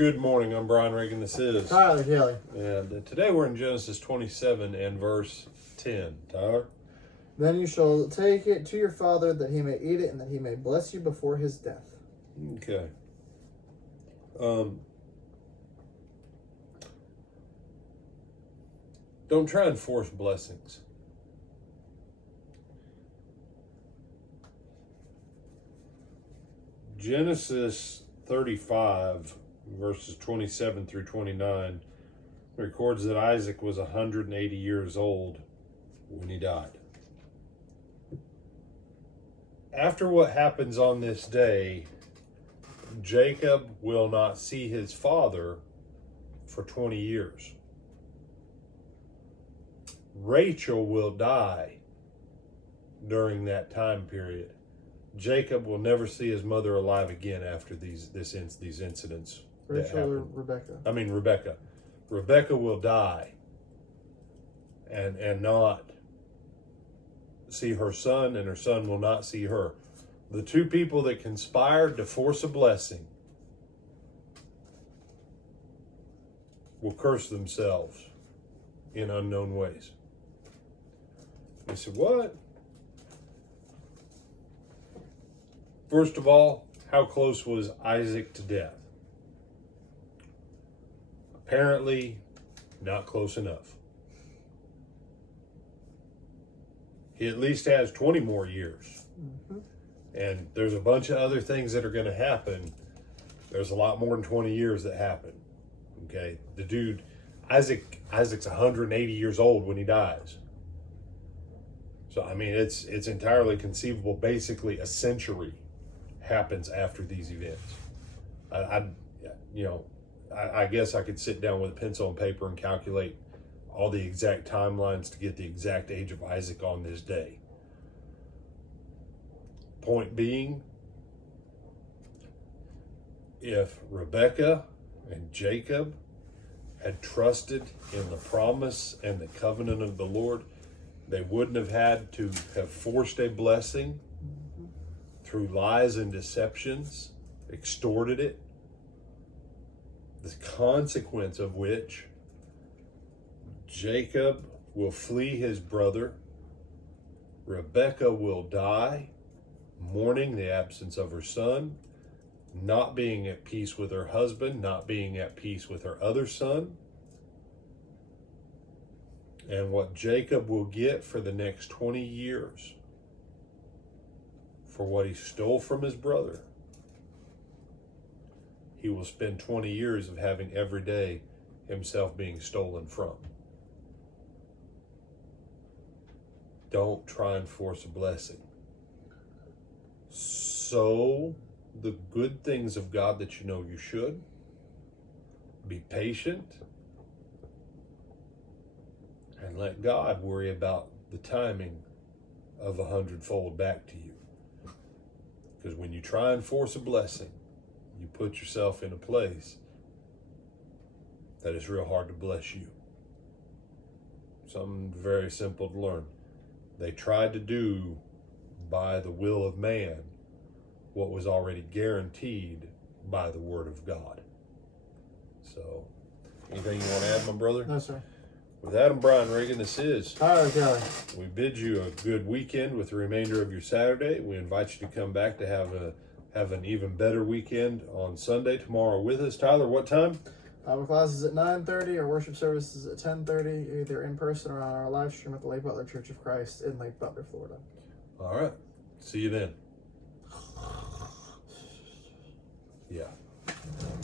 Good morning. I'm Brian Reagan. This is Tyler Kelly. And today we're in Genesis 27 and verse 10. Tyler? Then you shall take it to your father that he may eat it and that he may bless you before his death. Okay. Don't try and force blessings. Genesis 35, verses 27 through 29, records that Isaac was 180 years old when he died. After what happens on this day, Jacob will not see his father for 20 years. Rachel will die during that time period. Jacob will never see his mother alive again after these incidents. Rachel or Rebecca? I mean Rebecca. Rebecca will die and not see her son, and her son will not see her. The two people that conspired to force a blessing will curse themselves in unknown ways. You said, what? First of all, how close was Isaac to death? Apparently, not close enough. He at least has 20 more years. Mm-hmm. And there's a bunch of other things that are going to happen. There's a lot more than 20 years that happen. Okay? The dude, Isaac's 180 years old when he dies. So, I mean, it's entirely conceivable. Basically, a century happens after these events. I guess I could sit down with a pencil and paper and calculate all the exact timelines to get the exact age of Isaac on this day. Point being, if Rebecca and Jacob had trusted in the promise and the covenant of the Lord, they wouldn't have had to have forced a blessing through lies and deceptions, extorted it, the consequence of which Jacob will flee his brother, Rebecca will die, mourning the absence of her son, not being at peace with her husband, not being at peace with her other son. And what Jacob will get for the next 20 years for what he stole from his brother, he will spend 20 years of having every day himself being stolen from. Don't try and force a blessing. Sow the good things of God that you know you should. Be patient. And let God worry about the timing of 100-fold back to you. Because when you try and force a blessing, you put yourself in a place that is real hard to bless you. Something very simple to learn. They tried to do by the will of man what was already guaranteed by the word of God. So, anything you want to add, my brother? No, sir. With Adam Brian Reagan, this is Tyler Kelly. We bid you a good weekend with the remainder of your Saturday. We invite you to come back to have an even better weekend on Sunday tomorrow with us. Tyler, what time? Bible class is at 9:30. Our worship service is at 10:30, either in person or on our live stream at the Lake Butler Church of Christ in Lake Butler, Florida. All right. See you then. Yeah.